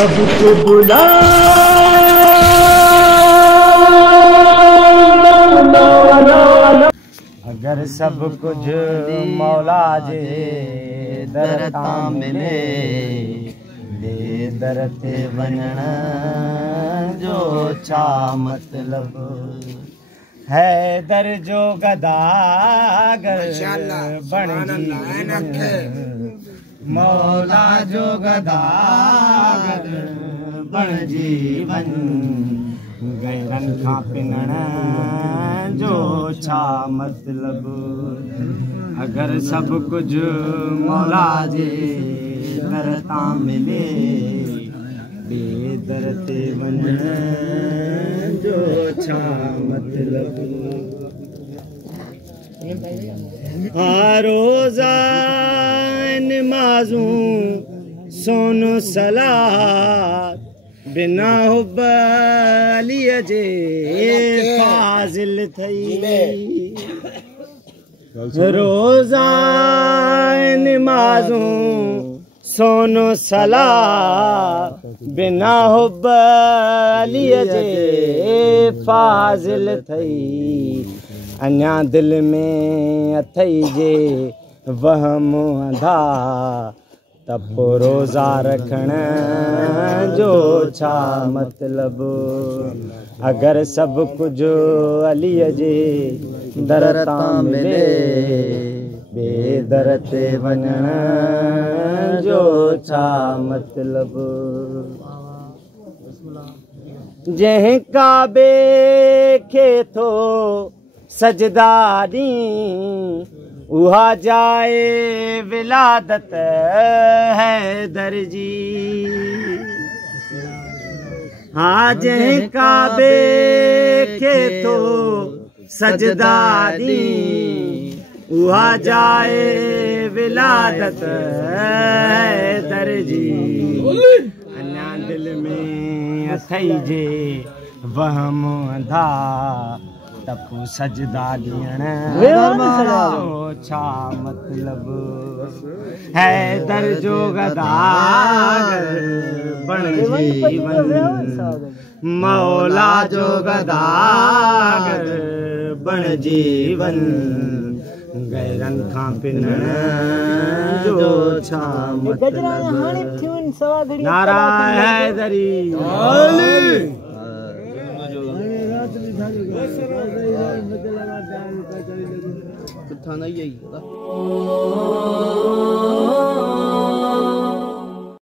सबको बुला अगर सब कुछ मौला जे दरता मिले दे दरते वञण जो छा मतलब है दर जो गदागर बणजी मौला जो गदागर बणजी वन गैरन खां पिनण जो छा मतलब अगर सब कुछ मौला जे दरता मिले बेदर ते वञण जो छा मतलब रोज़ा नमाज़ूं सोनो सलात बिना हुब अलीअ जे फाज़िल थई रोज़ा नमाज़ूं सोनो सलात बिना हुब अलीअ जे फाज़िल थई अञा दिल में अथई जे वहम अंधा तब रोज़ा रखण जो छा मतलब अगर सब कुछ अलीअ जे दरता मिले बेदर ते वञण जो छा मतलब जंहिं काबे खे थो सजदा दी उहा जाए विलादत है दर्जी हाँ जंहिं काबे खे थो सजदा दी उहा जाए विलादत है दर्जी अञा दिल में अथई जे वहम अंधा तपू सजदा ॾियण जो छा मतलब है दर जो गदागर बणजी वन मौला जो गदागर बणजी वन गैरन खां पिनण जो छा मतलब नारा हैदरी कितना नहीं है